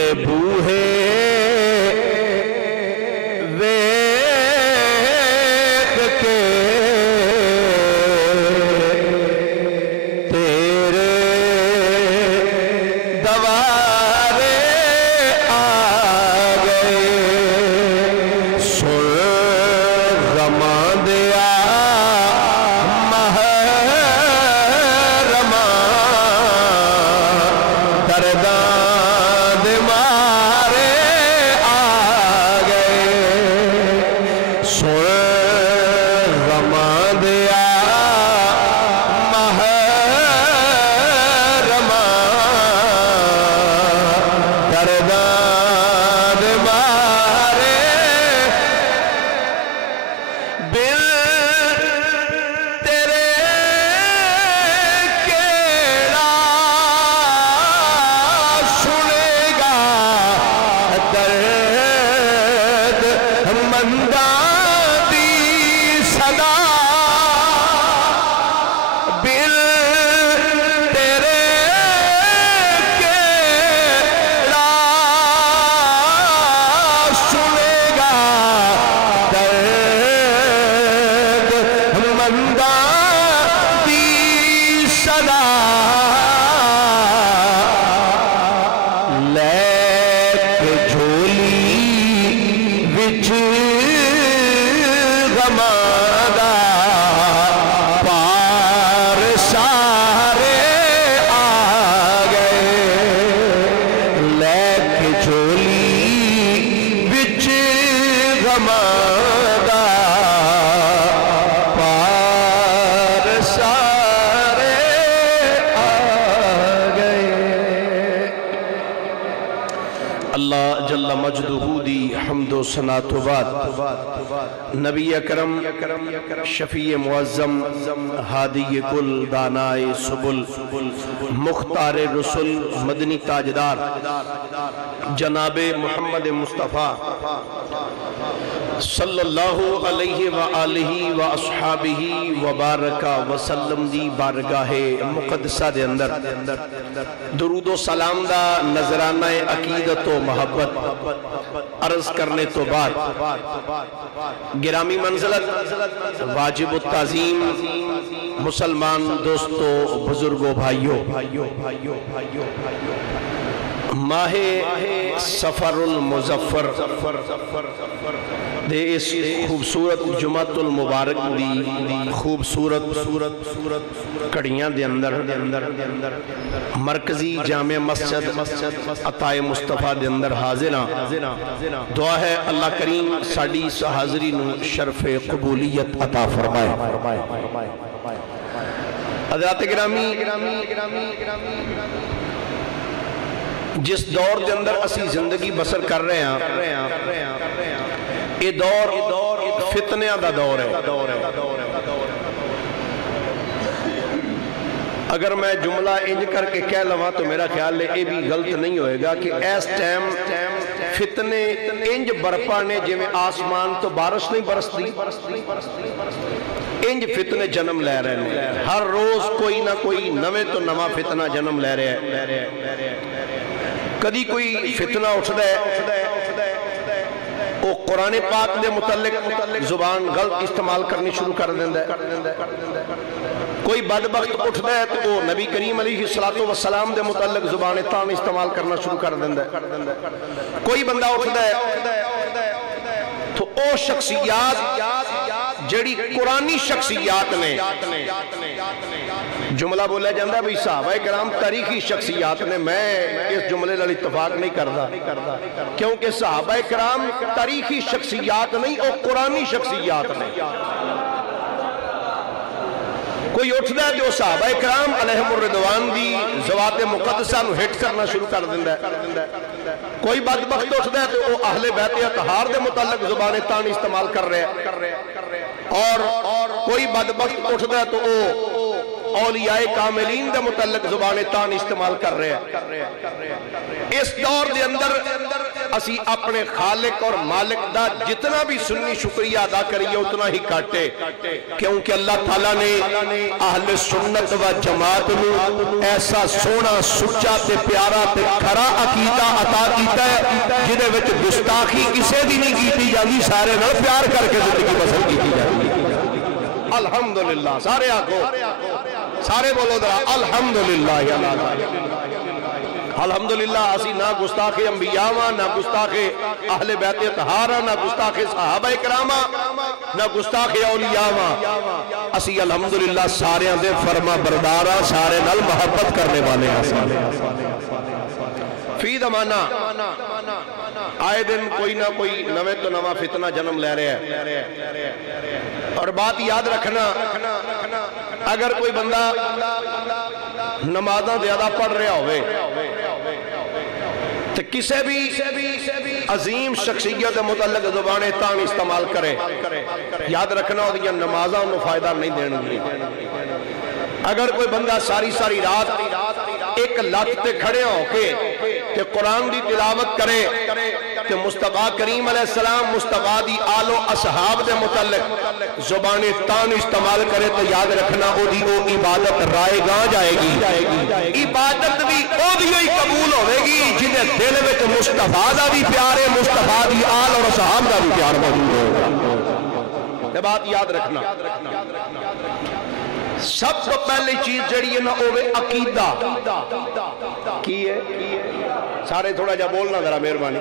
کھلے بوہے ویکھ کے تیرے دوارے آ گئے سن غماں دیا درداں دے مارے آ گئے سن غماں دیا محرماں درداں دے مارے بل تیرے اللہ جل مجدہ دی حمد و ثنا تو بعد نبی اکرم شفیع معظم ہادی کل دانائے سبل مختار رسول مدنی تاجدار جناب محمد مصطفیٰ صلی اللہ علیہ وآلہ واصحابہ وبارکہ وسلم دی بارگاہ مقدسہ دے اندر درود و سلام دا نظرانہ عقیدت و محبت عرض کرنے تو بعد گرامی منزلت واجب التعظیم مسلمان دوستو بزرگو بھائیو ماہ سفر المظفر دے اس خوبصورت جمعۃ المبارک دی خوبصورت کڑیاں دے اندر مرکزی جامع مسجد عطائے مصطفیٰ دے اندر حاضرہ دعا ہے اللہ کریم ساڑی حاضری نو شرف قبولیت عطا فرمائے حضرات گرامی جس دور دے اندر اسی زندگی بسر کر رہے ہیں یہ دور فتنیاں دا دور ہے اگر میں جملہ انج کر کے کہہ لواں تو میرا خیال ہے یہ بھی غلط نہیں ہوئے گا کہ اس ٹائم فتنے انج برپا نے جو میں آسمان تو بارش نہیں برستی انج فتنے جنم لے رہے ہیں ہر روز کوئی نہ کوئی نوے تو نواں فتنہ جنم لے رہے ہیں کدی کوئی فتنہ اٹھ دے وہ قرآن پاک دے متعلق زبان غلط استعمال کرنی شروع کر دیندہ ہے کوئی بدبخت اٹھ دے تو وہ نبی کریم علیہ السلام دے متعلق زبان تان استعمال کرنا شروع کر دیندہ ہے کوئی بندہ اٹھ دے تو او شخصیات جڑی قرآنی شخصیات نے جملہ بولا جاندہ ہے بھئی صحابہ کرام تاریخی شخصیات نے میں اس جملے لڑ اتفاق نہیں کردا کیونکہ صحابہ کرام تاریخی شخصیات نہیں اور قرآنی شخصیات نہیں کوئی اٹھدا ہے جو صحابہ کرام علیہم الرضوان دی ذوات مقدسہ نو ہٹ کرنا شروع کر دیندہ ہے کوئی بدبخت اٹھدا ہے تو وہ اہل بیت اطہار دے متعلق زبان تان استعمال کر رہے ہیں اور کوئی بدبخت اٹھدا ہے تو وہ اولیاء کاملین دے متعلق زبان تان استعمال کر رہے ہیں اس دور دے اندر اسی اپنے خالق اور مالک دا جتنا بھی سنی شکریہ ادا کریے اتنا ہی کاٹے، کیونکہ اللہ تعالیٰ نے اہل سنت و جماعت میں ایسا سونا سچا تے پیارا تے کھرا عقیدہ عطا کیتا ہے جدے وچ گستاخی کسے دی نہیں کیتی جاندی، سارے نال پیار کر کے زندگی بسر کیتی جاندی۔ الحمدللہ، سارے آنکھو، سارے بولو درہ الحمدللہ، الحمدللہ اسی نہ گستاخ انبیاء نہ گستاخ اہل بیت اطہار نہ گستاخ صحابہ کرامہ نہ گستاخ اولیاء، اسی الحمدللہ سارے دے فرما بردارہ، سارے نال محبت کرنے والے ہیں۔ فی زمانہ آئے دن کوئی نہ کوئی نوے تو نواں فتنہ جنم لے رہے ہیں، اور بات یاد رکھنا، اگر کوئی بندہ نمازاں زیادہ پڑھ رہا ہوئے تو کسے بھی عظیم شخصیت متعلق زبان تان استعمال کرے، یاد رکھنا ہو دیا نمازاں انہوں فائدہ نہیں دینے گی۔ اگر کوئی بندہ ساری رات ایک لات تے کھڑے ہو کے کہ قرآن دی تلاوت کرے کہ مصطفیٰ کریم علیہ السلام مصطفیٰ دی آل و اصحاب دے متعلق زبان تان استعمال کرے تو یاد رکھنا او دی او عبادت رائے گاں جائے گی، عبادت بھی او دی ہی قبول ہوئے گی جنہیں دل میں مصطفیٰ دا بھی پیارے، مصطفیٰ دی آل اور اصحاب دا بھی پیار موجود ہوگا۔ یہ بات یاد رکھنا۔ سب کو پہلی چیز جڑی ہے نا اوے عقیدہ کی ہے، سارے تھوڑا جا بولنا ذرا مہربانی،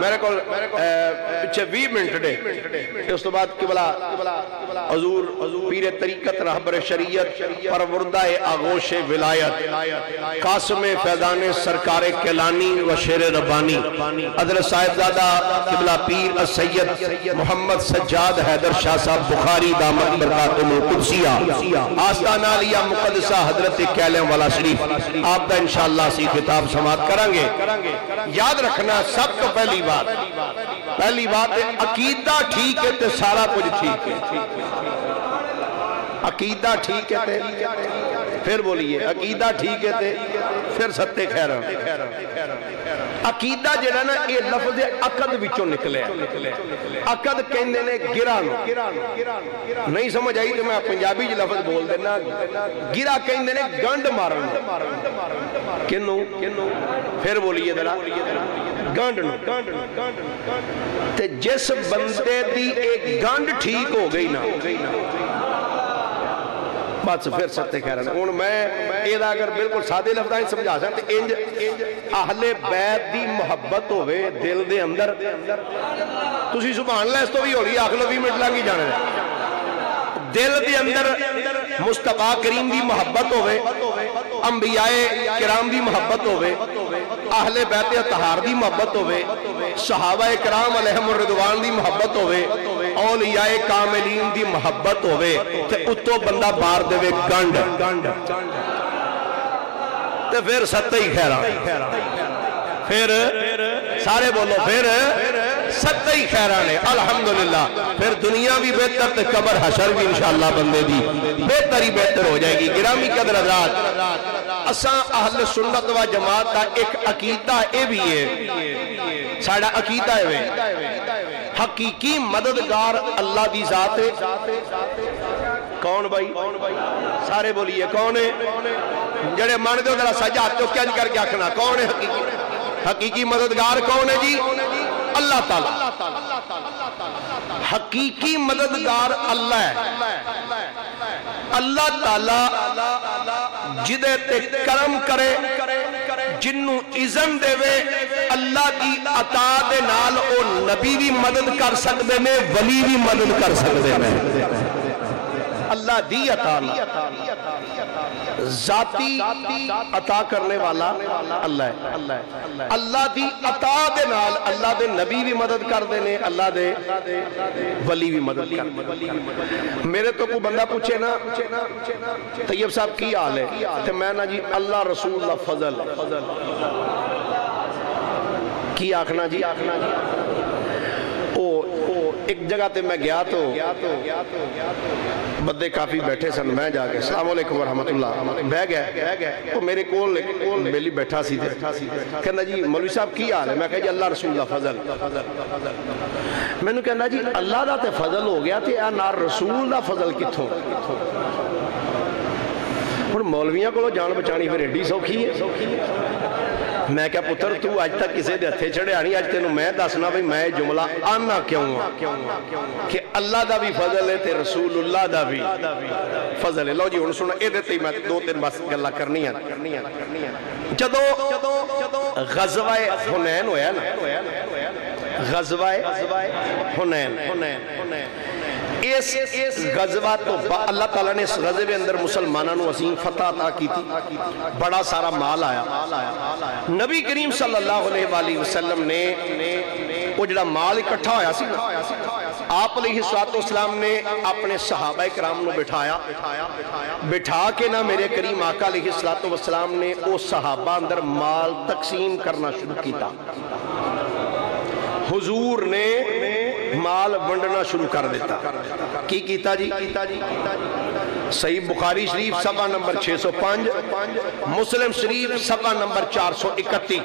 میرے کو پچھے 20 منٹ دے، اس تو بعد قبلہ حضور پیر طریقت رہبر شریعت پروردہ آغوش ولایت قاسم فیضان سرکار کیلانی و شیر ربانی حضرت صاحبزادہ قبلہ پیر السید محمد سجاد حیدر شاہ صاحب بخاری دامت برکاتہ القدسیہ آستانہ علیہ مقدسہ حضرت کیلیں والا شریف، آپ دا انشاءاللہ سی خطاب سماعت کرانگے۔ یاد رکھنا سب تو پہلی بات ہے عقیدہ ٹھیک ہے تے سارا کچھ ٹھیک ہے۔ عقیدہ ٹھیک ہے تے پھر بولیے عقیدہ ٹھیک ہے تے پھر ستے خیرہ۔ عقیدہ جڑا نا یہ لفظ عقد وچوں نکلے، عقد کہندے نے گرہ نو، نہیں سمجھ آئی تو میں پنجابی جو لفظ بول دینا، گرہ کہندے نے گنڈ مارن، کنو پھر بولیے ذرا گنڈ نو، تے جس بندے دی ایک گنڈ ٹھیک ہو گئی نا بات سے پھر سکتے کہہ رہا ہوں۔ میں ایدہ اگر بالکل سادے لفظائیں سمجھا سکتے انج اہل بیت دی محبت ہوئے دل دے اندر، تسی سبحان اللہ اس تو بھی ہو رہی آخلو 20 منٹ لانگی جانے دے، دل دے اندر مصطفیٰ کریم دی محبت ہوئے، انبیاء کرام دی محبت ہوئے، اہل بیت اطہار دی محبت ہوئے، صحابہ کرام علیہم الرضوان دی محبت ہوئے، اولیاء کاملین دی محبت ہوئے، تے اتو بندہ بار دے وے گنڈ، تے پھر ستے ہی خیرہ، پھر سارے بولو پھر ستے ہی خیرہ نے الحمدللہ، پھر دنیا بھی بہتر تے قبر حشر بھی انشاءاللہ بندے دی بہتر ہی بہتر ہو جائے گی۔ گرامی قدر حضرات، اساں اہل سنت و جماعت کا ایک عقیدہ اے بھی ہے، ساڑھا عقیدہ ہے حقیقی مددگار اللہ دی ذات ہے۔ کون بھائی؟ سارے بولیے کون ہے؟ جڑے مان دو ذرا سجاد تو کیا کر کے آکھنا کون ہے حقیقی مددگار کون ہے جی؟ اللہ تعالیٰ۔ حقیقی مددگار اللہ ہے، اللہ تعالیٰ جدے تے کرم کرے، جنوں اذن دے وے، اللہ کی عطا دے نال او نبی بھی مدد کر سکتے میں، ولی بھی مدد کر سکتے میں۔ اللہ دی عطا ذاتی عطا کرنے والا اللہ ہے، اللہ دی عطا دے نال اللہ دے نبی بھی مدد کر دینے، اللہ دے ولی بھی مدد کر دینے۔ میرے تو کوئی بندہ پوچھے نا طیب صاحب کی حال ہے تو میں نا جی اللہ رسول اللہ فضل کی آکھنا جی، ایک جگہ تے میں گیا تو بدے کافی بیٹھے سن، میں جا کے السلام علیکم ورحمۃ اللہ بہ گیا تو میرے کول بیلی بیٹھا سی کہنا جی مولوی صاحب کی حال ہے؟ میں کہا جی اللہ رسول اللہ فضل میں نے کہنا جی اللہ دا تے فضل ہو گیا تے نار رسول دا فضل کتھوں؟ اور مولویاں کو جان بچانی پھر ایڈی سوکھی ہے۔ میں کہا پتر تو آج تک کسے دے ہتھے چڑھے نہیں، آج تینوں میں دسنا بھئی میں جملہ آنا کیوں کہ اللہ دا بھی فضل ہے تے رسول اللہ دا بھی فضل ہے۔ لو جی ہن سنو اے دیتے ہی میں دو تین بس گلہ کرنی ہیں۔ جدو غزوہ حنین ہویا نا، غزوہ حنین، اس غزوہ تو اللہ تعالیٰ نے اس غزوے اندر مسلمانوں نے عظیم فتح عطا کی تھی، بڑا سارا مال آیا۔ نبی کریم صلی اللہ علیہ وآلہ وسلم نے وہ جڑا مال اکٹھا ہویا سی نا، آپ علیہ السلام نے اپنے صحابہ کرام نے بٹھا کے نا میرے کریم آقا علیہ السلام نے وہ صحابہ اندر مال تقسیم کرنا شروع کیتا۔ حضور نے مال ونڈنا شروع کر دیتا۔ کی کیتا جی؟ صحیح بخاری شریف صفحہ نمبر 605، مسلم شریف صفحہ نمبر 431،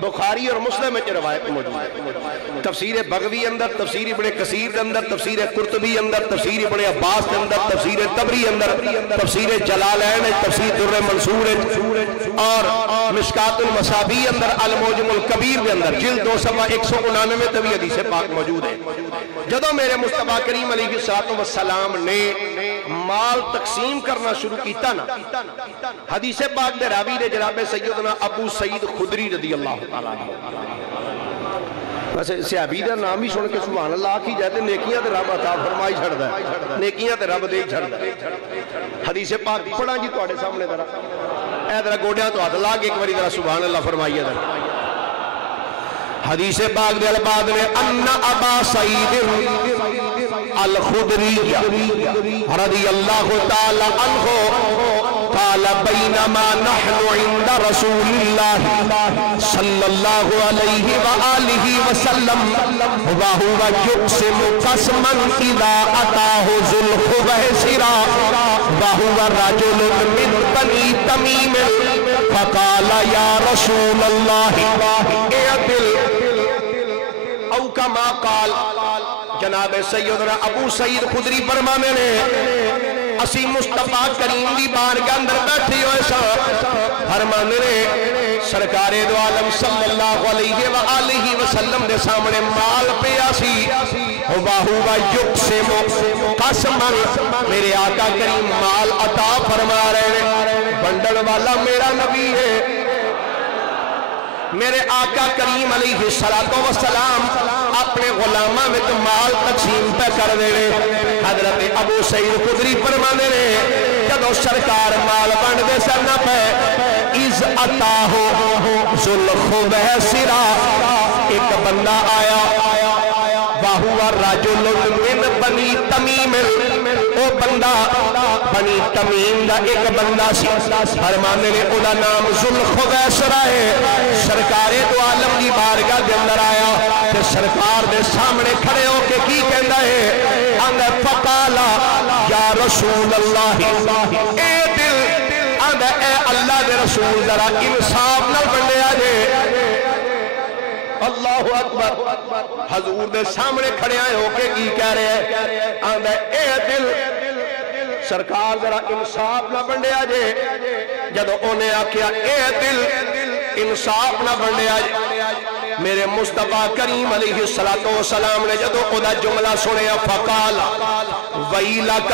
بخاری اور مسلم میں روایت موجود ہے۔ تفسیر بغوی اندر، تفسیر ابن کثیر اندر، تفسیر قرطبی اندر، تفسیر ابن عباس اندر، تفسیر طبری اندر، تفسیر جلالین، تفسیر در منصور اور مشکات المصابیح اندر، المعجم الکبیر کے اندر جلد 2 صفحہ 199 تبھی حدیث پاک موجود ہے۔ جدو میرے مصطفیٰ کریم علیہ السلام نے مال تقسیم کرنا شروع کیتا نا، حدیث پاک دے راوی دے جناب سیدنا ابو سعید خدری رضی اللہ تعالیٰ ویسے صحابی دا نام ہی سن کے سبحان اللہ کی جاتے نیکیاں تے رب عطا فرمائی چھڑ دا ہے، نیکیاں تے رب دے چھڑ دا ہے۔ حدیث پاک پڑھا جی تواڈے سامنے ذرا اے ذرا گوڑیاں تو ہاتھ لا کے ایک باری ذرا سبحان اللہ فرمائیے ذرا۔ حدیث پاک دے الفاظ میں ان ابا سعید الخدری رضی اللہ تعالی عنہ قال بینما نحن عند رسول اللہ صلی اللہ علیہ وآلہ وسلم وہو یقسم قسما اذا اتاہ ذو الخبیثرہ وہو رجل من بنی تمیم فقال یا رسول اللہ اعدل او کما قال۔ جناب سیدنا ابو سعید خدری فرمانے نے اسی مصطفیٰ کریم دی بارگاہ اندر بیٹھے ہوئے سا، فرمانے نے سرکار دو عالم صلی اللہ علیہ وآلہ وسلم دے سامنے مال پیا سی، وَهُوَ يُقْسِمُ قَسْمًا، میرے آقا کریم مال عطا فرما رہے ہیں، بندن والا میرا نبی ہے۔ میرے آقا کریم علیہ السلام اپنے غلامہ میں تو مال تقسیم پہ کر دے رہے۔ حضرت ابو سعید خدری فرمانے رہے جدو سرکار مال بند دے سرنا پہ اِذْ أَتَاهُ ذُو الْخُبَیثرہ، ایک بندہ آیا، وَهُوَ رَجُلٌ مِّن بنی تمیم، او بندہ بنی تمیم دا ایک بندہ سی، فرمانے نے اوہ نام ذو الخبیثرہ ہے۔ سرکار دو عالم دی بارگاہ دے اندر آیا تے سرکار دے سامنے کھڑے ہو کے کی کہندا ہے؟ آنگا فقالا یا رسول اللہ اے دل، آنگا اے اللہ دے رسول ذرا انصاف نہ بندے آجے۔ اللہ اکبر، حضور دے سامنے کھڑے آئے ہو کے کی کہہ رہے ہیں؟ آنگا اے دل، سرکار ذرا انصاف نہ بندے آجے۔ جدو انہیں آکیا اے دل انصاف نہ بندے آجے، میرے مصطفیٰ کریم علیہ السلام نے جدو خدا جملہ سنے فقال وَيْلَكَ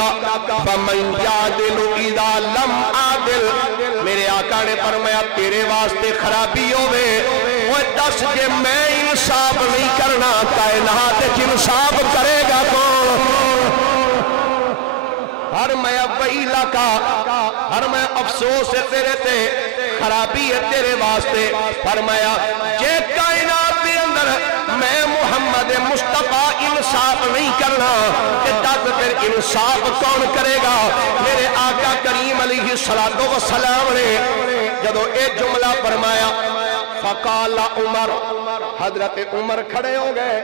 فَمَنْ يَعْدِلُ إِذَا لَمْ عَدِلْ، میرے آقا نے فرمایا تیرے واسطے خرابی ہوئے، وہ دس جے میں انصاف نہیں کرنا کائنات انصاف کرے گا کون؟ ہر میں ویلا کا، ہر میں افسوس ہے تیرے تے، خرابی ہے تیرے واسطے۔ فرمایا جے کائنات کے اندر میں محمد مصطفیٰ انصاف نہیں کرنا کہ تک پھر انصاف کون کرے گا؟ میرے آقا کریم علیہ السلام نے جدو اے جملہ فرمایا فقال عمر، حضرت عمر کھڑے ہو گئے،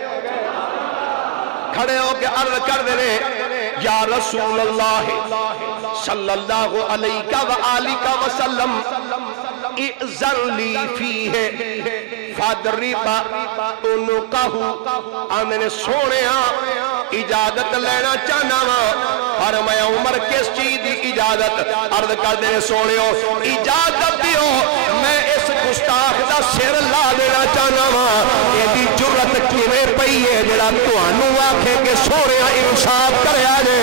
کھڑے ہو کے عرض کر دینے یا رسول اللہ صلی اللہ علیہ وآلہ وسلم اِذن لی فیہ فادریبا انقہو آنے سونیا اجازت لینا چاہنا اور میں عمر کس چیز دی اجازت عرض کر دے سونیو اجازت دیو میں اس گستاخ دا سر لا دینا چاہنا یہ دی جرت کیویں پئی ہے جڑا تانوں آکھے کہ سونیا انصاف کریا جے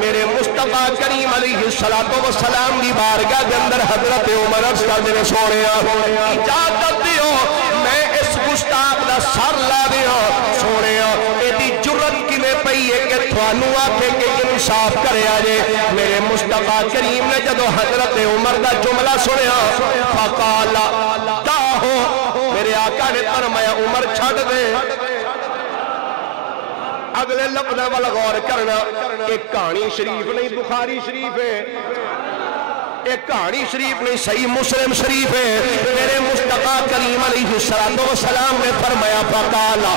میرے مصطفیٰ کریم علیہ السلام دی بارگاہ دے اندر حضرت عمر عرض کر دے سونیا اجازت دیو میں اس گستاخ دا سر لا دیا سونیا یہ دی جرت کیویں پئی ہے کہ تانوں آکھے کہ انصاف کرے آجے میرے مصطفیٰ کریم نے جدو حضرت عمر دا جملہ سنیا فقالا تاہو میرے آقا نے فرمایا عمر چھڑ دے اگلے لفظ والا غور کرنا ایک کہانی شریف نہیں بخاری شریف ہے ایک کہانی شریف نہیں صحیح مسلم شریف ہے میرے مصطفیٰ کریم علیہ السلام نے فرمایا فقالا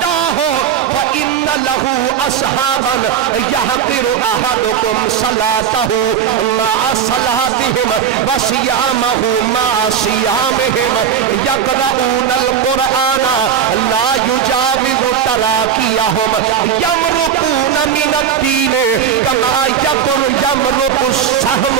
تاہو فَإِنَّ لَهُ أَصْحَابًا يَحْقِرُ أَحَدُكُمْ صَلَاتَهُ مَعَ صَلَاتِهِمْ وَصِيَامَهُ مَعَ صِيَامِهِمْ يَقْرَؤُونَ الْقُرْآنَ لَا يُجَاوِزُ تَرَاقِيَهُمْ يَمْرُقُونَ مِنَ الدِّينِ كَمَا يَمْرُقُ السَّهْمُ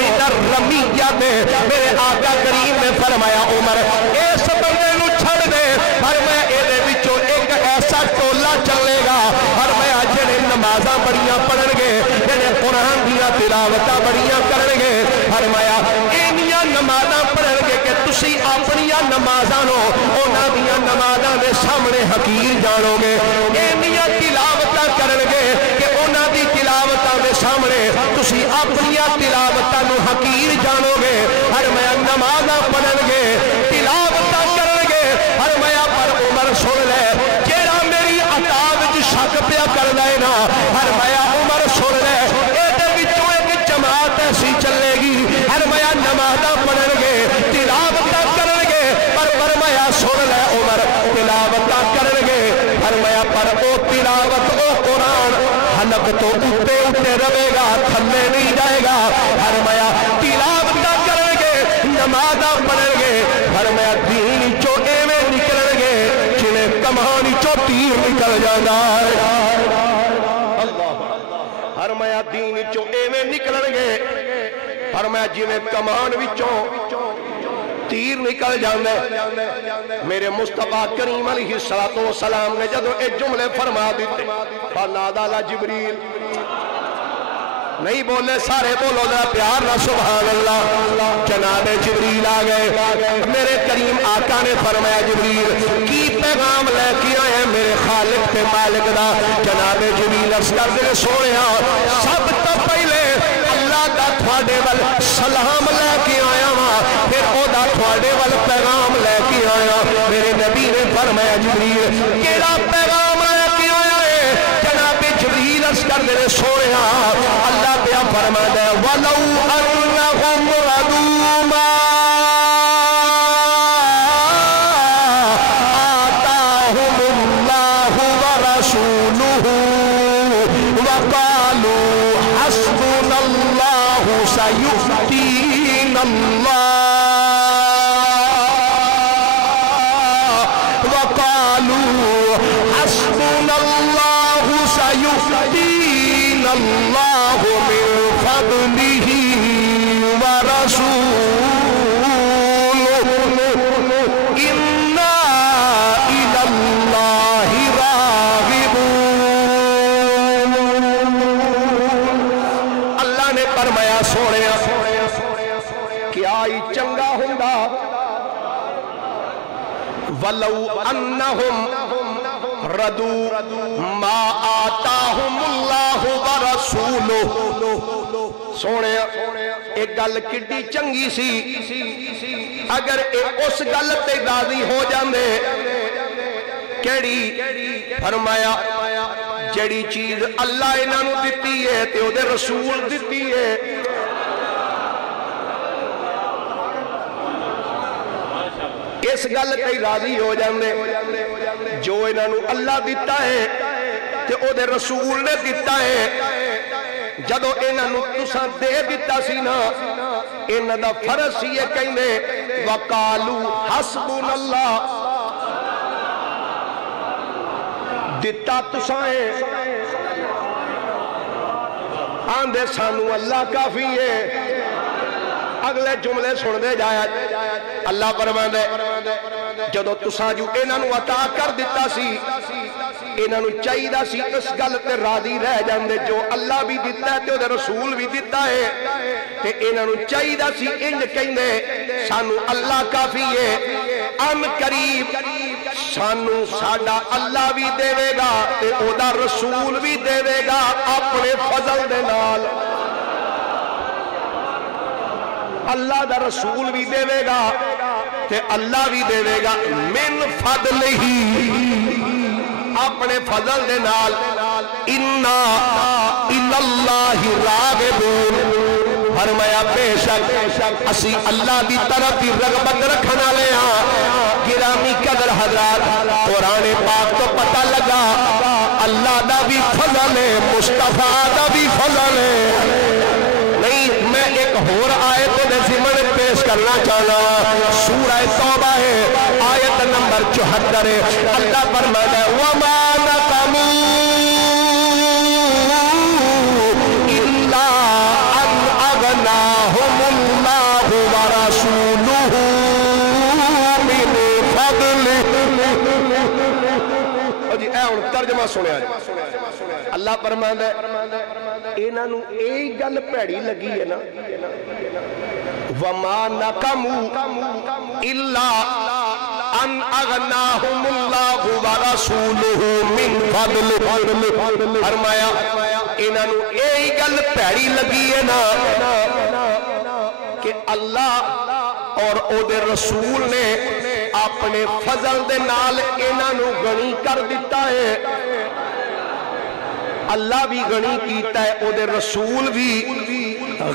من الرمیہ میں میرے آقا کریم نے فرمایا عمر اس بندے نو چھڑ دے فرمایا ایدے وچوں ایک ایسا ٹولا چلے گا فرمایا جنہیں نمازاں بڑیاں پڑھن گے جنہیں قرآن دیا تلاوتاں بڑیاں کرن گے فرمایا اینیاں نمازاں پڑھن گے کہ تسی اپنیاں نمازاں نو اونا دیاں نمازاں دے سامنے حقیر جانو گے اینیاں تلاوتاں کرن گے کہ اونا دی تلاوتاں دے سامنے تسی اپنیاں تلاوتاں نو حقیر جانو گے فرمایا نمازاں پڑھن گے تلاوتاں کرن گے فرمایا پر عمر سن لے جیڑا میری عطا وچ شک پیا کردا ہے نا فرمایا عمر سن لے ایدے وچوں ایک جماعت ایسی چلے گی فرمایا نمازاں پڑھن گے تلاوتاں کرن گے پر فرمایا سن لے عمر تلاوتاں کرن گے فرمایا پر او تلاوت او قرآن حلق تو اٹھتے اٹھتے رہے گا تھلے نہیں جائے گا فرمایا تلاوتاں کرن گے نمازاں پڑھن گے فرمایا دین چو ایویں نکلن گے جنہیں کمان چو تیر نکل جانا فرمایا دین چو ایویں نکلن گے فرمایا جنہیں کمان وچوں تیر نکل جاندے میرے مصطفیٰ کریم علیہ السلام نے جدو ایک جملے فرما دیتے فنادا لا جبریل نہیں بولے سارے بولو ذرا پیار نہ سبحان اللہ جناب جبریل آ گئے میرے کریم آقا نے فرمایا جبریل کی پیغام لے کے آئے میرے خالق تے مالک دا جناب جبریل عرض کر دے سونیا سب تو پہلے اللہ دا تھوڑے وال سلام لے کے آیا ہاں پھر او دا تھوڑے وال پیغام لے کے آیا میرے نبی نے فرمایا جبریل کیڑا پیغام لے کے آیا ہے جناب جبریل عرض کر دے سونیا اللہ پیا فرما دے وَلَوْ أَنَّهُمْ رَضُوا مَا آتَاهُمُ اللَّهُ وَرَسُولُهُ وَقَالُوا حَسْبُنَا اللَّهُ سَيُؤْتِينَا اللَّهُ وَقَالُوا حَسْبُنَا اللَّهُ سَيُؤْتِينَا اللَّهُ مِنْ فَضْلِهِ وَرَسُولُهُ إِنَّا إِلَى اللَّهِ راغبون اللہ نے فرمایا سونیا کیا ہی چنگا ہوندا وَلَوْ أَنَّهُمْ رَضُوا مَا آتَاهُمُ اللَّهُ وَرَسُولُهُ سونے ایک گل کڈی چنگی سی اگر اس گل تے راضی ہو جاندے کیڑی فرمایا جڑی چیز اللہ انہاں نوں دتی ہے تے او دے رسول دتی ہے اس گل تے راضی ہو جاندے جو انہاں نو اللہ دیتا ہے تے او دے رسول نے دیتا ہے جدو انہاں نو تساں دے دیتا سی نا انہاں دا فرض سی یہ کہندے وقالو حسبنا اللہ دیتا تساں ہے آندے سانو اللہ کافی ہے اگلے جملے سن دے جایا اللہ فرماندے جدو تساں جو انہاں نو عطا کر دیتا سی انہاں نو چاہیدا سی اس گل تے راضی رہ جاندے جو اللہ بھی دیتا ہے تے او دے رسول بھی دیتا ہے تے انہاں نو چاہیدا سی انج کہندے سانو اللہ کافی ہے ان قریب سانو ساڈا اللہ بھی دے گا تے او دا رسول بھی دے گا اپنے فضل دے نال اللہ دا رسول بھی دے گا تے اللہ بھی دے گا من فضل ہی اپنے فضل دے نال انا الاللہ راغبون فرمایا بے شک اسی اللہ دی طرف دی رغبت رکھنا لے گرامی قدر حضرات قرآن پاک تو پتہ لگا اللہ دا بھی فضل ہے مصطفیٰ دا بھی فضل ہے نہیں میں ایک اور آیت دے ضمن پیش کرنا چاہنا سورہ توبہ ہے آیت نمبر 74 ہے اللہ فرماتا ہے وَمَا نَقَمُوا إِلَّا أَنْ أَغْنَاهُمُ اللَّهُ وَرَسُولُهُ مِنْ فَضْلِهِ جی اے ہن ترجمہ سنیا جی اللہ فرماتا ہے انہاں نو ایک گل بھڑی لگی ہے نا وَمَا نَقَمُوا إِلَّا أَنْ أَغْنَاهُمُ اللَّهُ وَرَسُولُهُ مِنْ فَضْلِهِ فرمایا انہاں نو ایک گل بھڑی لگی ہے نا کہ اللہ اور او دے رسول نے اپنے فضل دے نال انہاں نو غنی کر دیتا ہے اللہ بھی غنی کیتا ہے او دے رسول بھی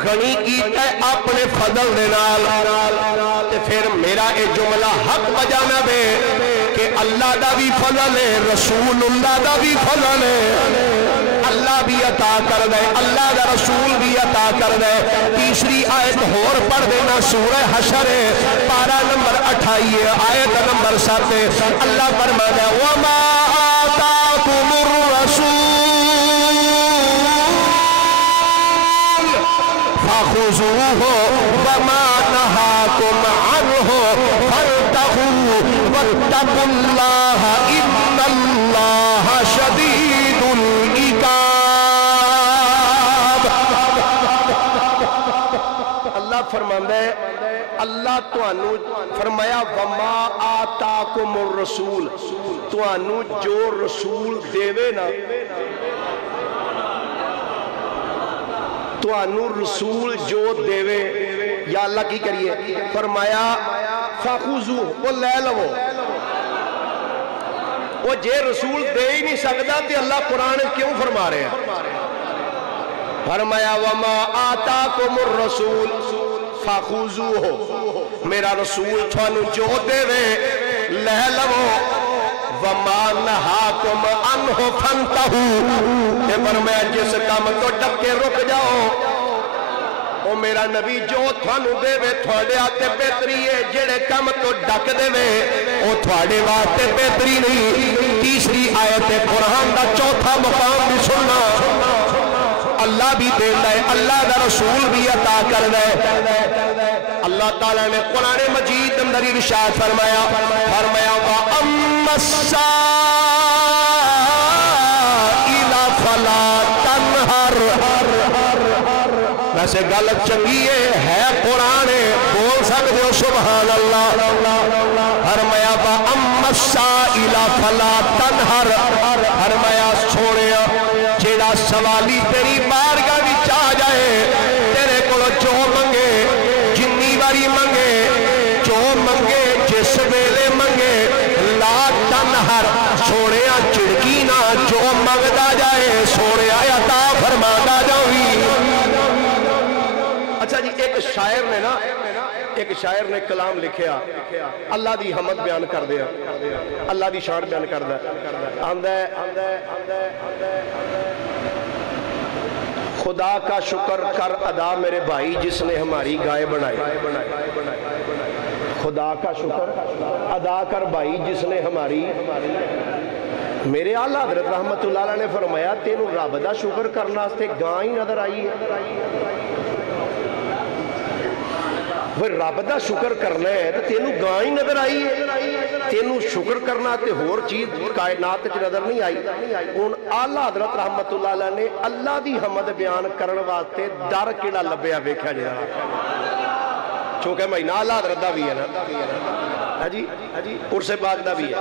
غنی کیتا ہے اپنے فضل دے نال تے پھر میرا اے جملہ حق بجانب ہے کہ اللہ دا بھی فضل ہے رسول اللہ دا بھی فضل ہے اللہ بھی عطا کر دے اللہ دا رسول بھی عطا کر دے تیسری آیت اور پڑھ دینا سورہ حشر ہے پارہ نمبر 28 آیت نمبر 7 اللہ فرماتا ہے وَمَا آتَاكُمُ الرَّسُولُ فَخُذُوهُ وَمَا نَهَاكُمْ عَنْهُ فَانْتَهُوا وَاتَّقُوا اللَّهَ إِنَّ اللَّهَ شَدِيدُ الْعِقَابِ اللہ فرماتا ہے اللہ توانو فرمایا وَمَا آتَاكُمُ الرَّسُولُ توانو جو رسول دیوے نا توانو رسول جو دیوے یا اللہ کی کریے فرمایا فَخُذُوهُ وہ لے لو وہ جے رسول دے ہی نہیں سکتا تے اللہ قرآن کیوں فرما رہے ہیں فرمایا وَمَا آتَاكُمُ الرَّسُولُ فَخُذُوهُ میرا رسول تھانو جو دے وے لے لو وَمَا نَهَاكُمْ عَنْهُ فَانْتَهُوا تے فرمایا جس کام تو ڈک کے رک جاؤ او میرا نبی جو تھانو دے وے تھوڑے آتے بہتری ہے جڑے کام تو ڈک دے وے او تھوڑے واسطے بہتری نہیں تیسری آیت قرآن دا چوتھا مقام بھی سننا اللہ بھی دیتا ہے اللہ دا رسول بھی عطا کر دے اللہ تعالیٰ نے قرآن مجید اندر ارشاد فرمایا وَأَمَّا السَّائِلَ فَلَا تَنْهَرْ ویسے غلط چنگی ہے قرآن بول سکتے ہو سبحان اللہ فرمایا وَأَمَّا السَّائِلَ فَلَا تَنْهَرْ فرمایا سوڑیا جیڑا سوالی تیری بارگاہ وچ آ جائے تیرے کو جو منگے جنی باری منگے جو منگے جس ویلے منگے لا تنہر سوڑیا چڑکی نہ جو منگدا جائے سوڑیا عطا فرمادا جاوی اچھا جی ایک شاعر نے نا ایک شاعر نے کلام لکھیا اللہ دی حمد بیان کر دیا اللہ دی شان بیان کر دیا آندہ ہے خدا کا شکر کر ادا میرے بھائی جس نے ہماری گائے بنائی خدا کا شکر ادا کر بھائی جس نے ہماری میرے آلہ حضرت رحمت اللہ علیہ نے فرمایا تینوں رب دا شکر کرنا سے گاں ہی نظر آئی ہے وہ رب دا شکر کرنا ہے تو تینوں گاں ہی نظر آئی ہے تینوں شکر کرنا تے ہور چیز کائنات چ نظر نہیں آئی ان آلہ حضرت رحمت اللہ علیہ نے اللہ دی حمد بیان کرن واسطے در کیڑا لبیا ویکھیا جڑا چونکہ مہینہ آلہ حضرت دا بھی ہے نا جی عرص پاک دا بھی ہے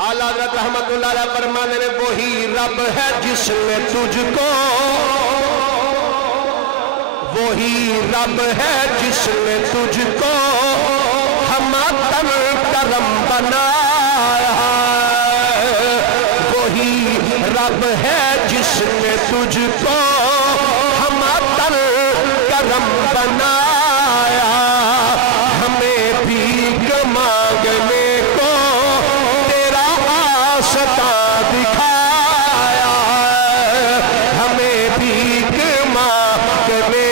آلہ حضرت رحمت اللہ علیہ فرمانے نے وہی رب ہے جس نے تجھ کو وہی رب ہے جس نے تجھ کو ہماتن کرم بنایا وہی رب ہے جس نے تجھ کو ہماتن کرم بنایا ہمیں بھیک مانگنے کو تیرا آستا دکھایا ہمیں بھیک مانگنے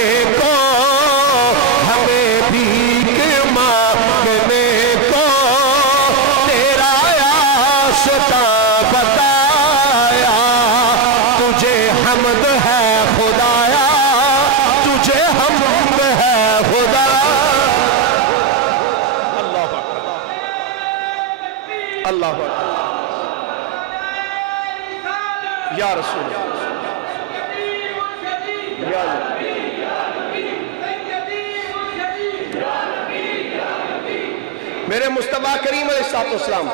یا رسول میرے مصطفیٰ کریم علیہ السلام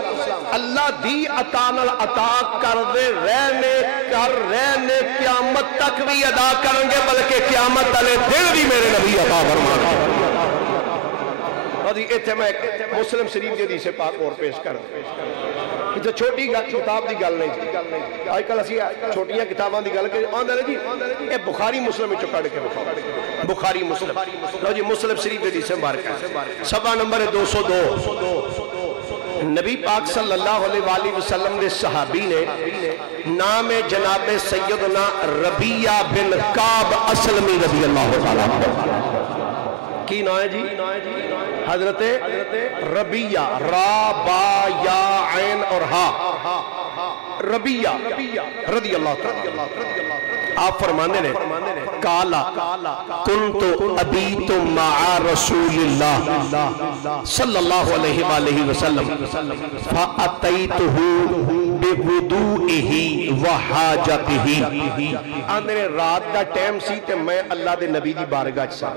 اللہ دی عطا نال عطا کر دے رہنے قیامت تک بھی ادا کریں گے بلکہ قیامت والے دن بھی میرے نبی عطا فرمانے ایتھے میں مسلم شریف جدی سے پاک اور پیش کر جو چھوٹی کتاب دی گل نہیں آج کل اسی چھوٹیاں کتاباں دی گل کہ آندہ ہے جی اے بخاری مسلم میں چکڑ کے بخاری مسلم لو جی مسلم شریف جدی سے مبارک ہے صفحہ نمبر 202 نبی پاک صلی اللہ علیہ وآلہ وسلم دے صحابی نے نام جناب سیدنا ربیہ بن کعب اسلمی رضی اللہ تعالیٰ کی نام ہے جی حضرت ربیہ را با یا عین اور ہا ربیہ رضی اللہ تعالیٰ آپ فرمانے نے کالا کنتو ابیت مع رسول اللہ صلی اللہ علیہ وآلہ وسلم فأتیتہو بوضوئہی وحاجتہی آندھنے رات دا ٹیم سی تے میں اللہ دے نبی دی بارگاہ سا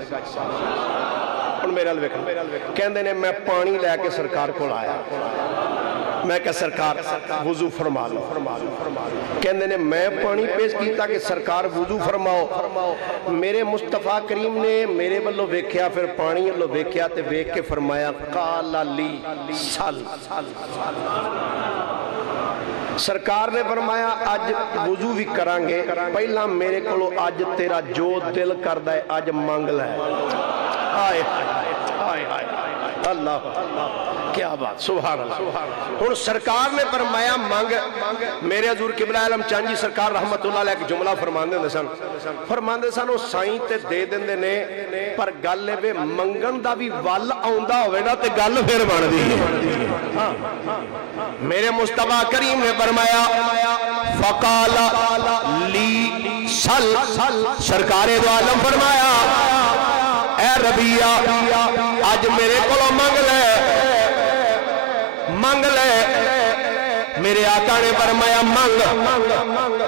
میرے کہندے نے میں پانی لے کے سرکار کو آیا میں کہ سرکار وضو فرما لو کہندے نے میں پانی پیش کیتا کہ سرکار وضو فرماؤ میرے مصطفیٰ کریم نے میرے بلو ویکھیا پھر پانی بلو ویکھیا تے ویکھ کے فرمایا قال لی سل سرکار نے فرمایا آج وضو بھی کرانگے پہلا میرے کلو آج تیرا جو دل کردہ ہے آج مانگل ہے آئے اللہ کیا بات سبحان اللہ اور سرکار نے فرمایا مانگ میرے حضور قبلہ عالم چانجی سرکار رحمت اللہ علیہ کی جملہ فرماندے سن وہ سائیں تے دے دندے نے پر گل وے منگن دا بھی ول آؤندہ ہوئے نا تے گل پھر بن دی میرے مصطفیٰ کریم نے فرمایا فقال لی سل سرکار دو عالم فرمایا اے ربیہ آج میرے کلو مانگ لے میرے آقا نے فرمایا مانگ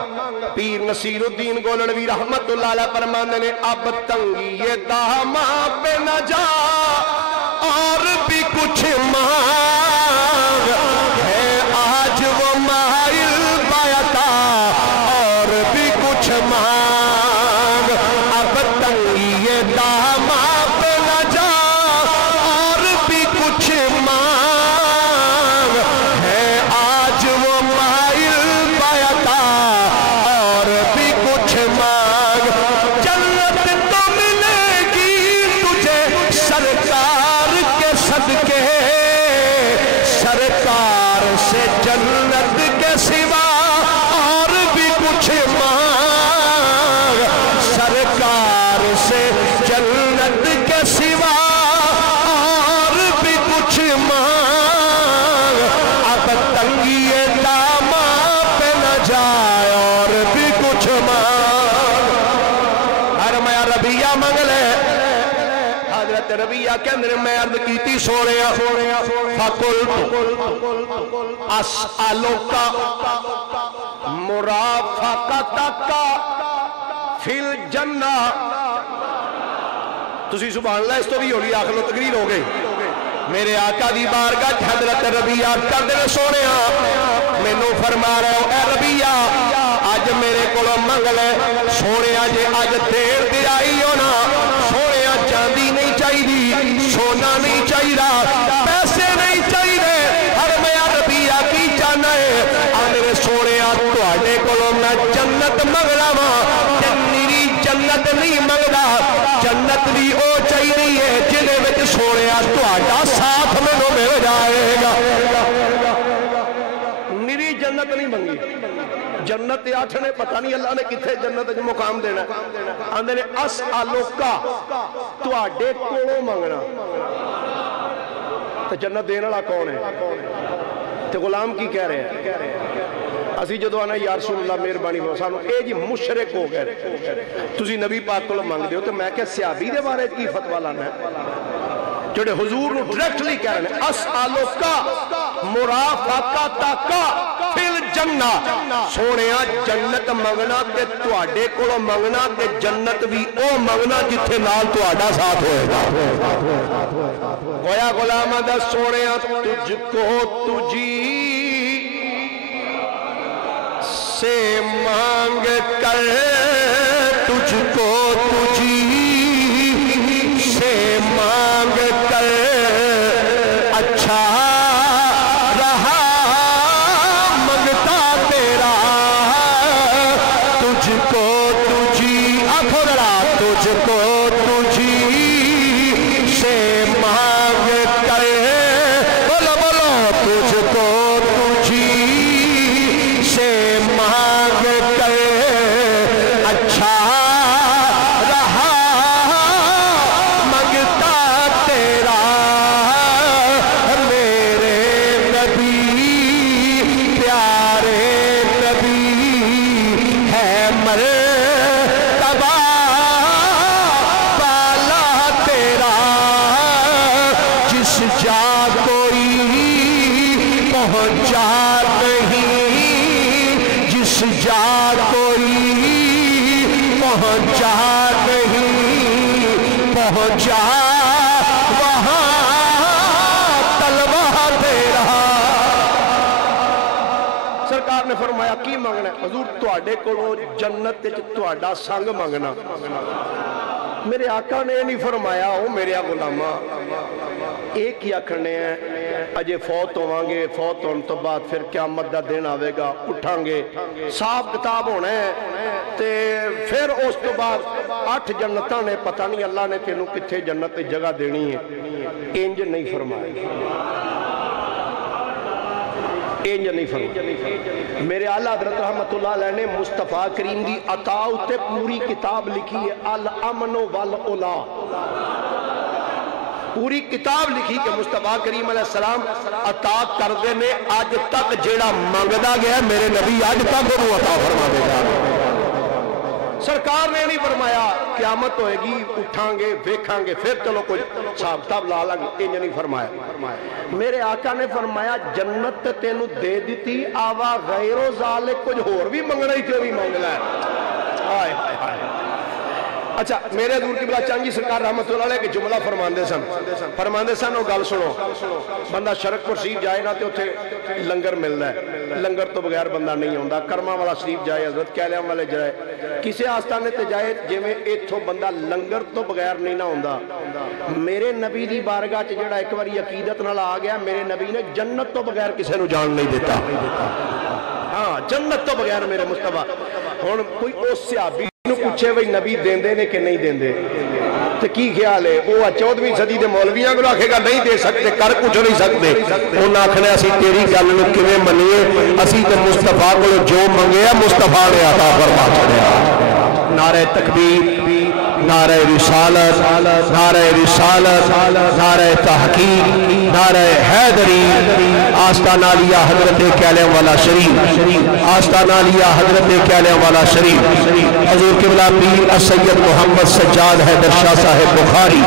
پیر نصیر الدین گولڑوی رحمت اللہ علیہ فرمانے نے اب تنگی یہ داماں پہ نہ جا اور بھی کچھ مانگ ہے آج وہ مائل بایتا اور بھی کچھ مانگ اب تنگی یہ داماں پہ نہ جا اور بھی کچھ مانگ ہے آج وہ مائل بایتا اور بھی کچھ مانگ جنت تو ملے گی تجھے سرکار جنت کے سوا اور بھی کچھ مانگ، سرکار سے جنت کے سوا اور بھی کچھ مانگ، اب تنگی داماں پہ نہ جائے اور بھی کچھ مانگ۔ فرمایا ربیہ منگ لے۔ حضرت ربیہ کے اندر میں عرض کیتی سوڑیا فَقُلْتُ أَسْأَلُكَ مُرَافَقَتَكَ فِي الْجَنَّةِ۔ تسی سبحان اللہ اس تو بھی ہولی آخر و تقریر ہو گئی۔ میرے آقا دی بارگاہ حضرت ربیہ کر دے سونے میں نو فرما رہے ہو اے ربیہ آج میرے کو منگ لے سونے آج دیر دے آئی ہونا، سونے چاندی نہیں چاہیے، سونا نہیں چاہیے، پیسے نہیں چاہیے، ہر میں ربیہ کی چاہنا ہے میرے سونے تواڈے کولوں میں جنت منگدا واں، جنری جنت نہیں منگدا، جنت بھی او چاہیے ہے جدے وچ سونے تواڈا ساتھ مینوں مل جائے گا۔ نری جنت نہیں منگی، جنت آٹھ نے پتہ نہیں اللہ نے کتھے جنت جو مقام دینا آندھے نے اسالوکا تو آڈے کولوں منگنا، تو جنت دینا لا کون ہے؟ تو غلام کی کہہ رہے ہیں اسی جدو آنا یا رسول اللہ مہربانی ہو سانو اے جی مشرک ہو گئے تسی نبی پاک کو منگ دیو، تو میں کہ صحابی دے بارے کی فتوہ لانا ہے جوڑے حضور نو ڈریکٹلی کہہ رہے ہیں اسالوکا مرافقتک فی الجنہ، سونیا جنت منگنا تے تواڈے کولوں منگنا تے جنت بھی او منگنا جتھے نال تواڈا ساتھ ہوئے گا۔ گویا غلام دا سونیا تجھ کو تجھی سے مانگ کر، تجھ کو تجھی سے مانگ کر اچھا رہا منگتا تیرا، تجھ کو تجھی آخرا تجھ کو تجھی سے مانگ کر، بولو بولو تجھ کو تجھی سے مانگ کر اچھا رہا منگتا تیرا، میرے نبی پیارے نبی ہے مرتبہ والا تیرا، جس جا کوئی پہنچا نہیں، جس جا کوئی پہنچا نہیں، پہنچا وہاں طلبہ تیرا۔ سرکار نے فرمایا کی مانگنا ہے؟ حضور تواڈے کولوں جنت وچ تواڈا سنگ مانگنا۔ میرے آقا نے نہیں فرمایا او میرے غلامہ ایک ہی آکھنے ہیں اجے فوت ہوانگے، فوت ہونے تو بعد پھر قیامت دا دن آوے گا، اٹھاں گے صاحب کتاب ہونا ہے تے پھر اس تو بعد 8 جنتاں نے پتہ نہیں اللہ نے تینوں کتھے جنت جگہ دینی ہے، انج نہیں فرمایا، انج نہیں فرمایا۔ میرے اعلیٰ حضرت رحمت اللہ علیہ نے مصطفیٰ کریم دی عطا اتے پوری کتاب لکھی ہے الامن والعلا، پوری کتاب لکھی کہ مصطفیٰ کریم علیہ السلام عطا کر دے نے آج تک جیڑا مانگدا گیا میرے نبی آج تک انہوں عطا فرما دے گا۔ سرکار نے نہیں فرمایا قیامت ہوئے گی اٹھاں گے ویکھاں گے پھر چلو کوئی صاحب تاب لالا گے، انج نہیں فرمایا۔ میرے آقا نے فرمایا جنت تینوں دے دیتی آوا غیر و ذالک کچھ اور بھی منگنا ہی تھے بھی مانگنا ہے۔ آئے آئے آئے اچھا میرے دور کی بلا چانگی سرکار رحمت اللہ علیہ کے جملہ فرماندے سن وہ گل سنو، بندہ شرک پر شریف جائے نا تو لنگر ملنا ہے، لنگر تو بغیر بندہ نہیں ہوندہ، کرما والا شریف جائے، حضرت کہلیاں والے جائے، کسی آستانے تے جائے جے میں ایتھو بندہ لنگر تو بغیر نہیں نہ ہوندہ۔ میرے نبی دی بارگاہ چ جڑا ایک باری عقیدت نال آ گیا، میرے نبی نے جنت تو بغیر کسی نو جان نہیں دیتا، ہاں جنت تو بغیر میرے مصطفیٰ۔ ہن کوئی اس صحابی نو پوچھے وہی نبی دیندے نے کہ نہیں دیندے، تو کی خیال ہے وہ 14ویں صدی دے مولویاں کو آکھے گا نہیں دے سکتے کر کچھ نہیں سکتے انہاں آکھنے اسی تیری گل نو کیویں منیے اسی تے مصطفیٰ کو جو منگیا مصطفیٰ نے عطا فرما چھڑیا نعرہ تکبیر نعرہ رسالت نعرہ تحقیق نعرہ حیدری آستانہ لیا حضرت کیلیم والا شریف آستانہ لیا حضرت کیلیم والا شریف حضور قبلہ پیر السید محمد سجاد حیدر شاہ صاحب بخاری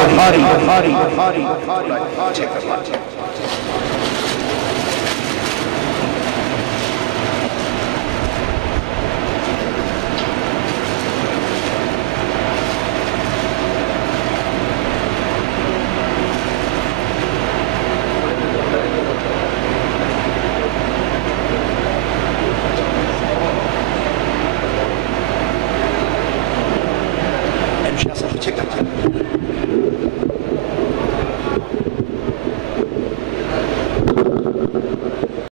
Check that.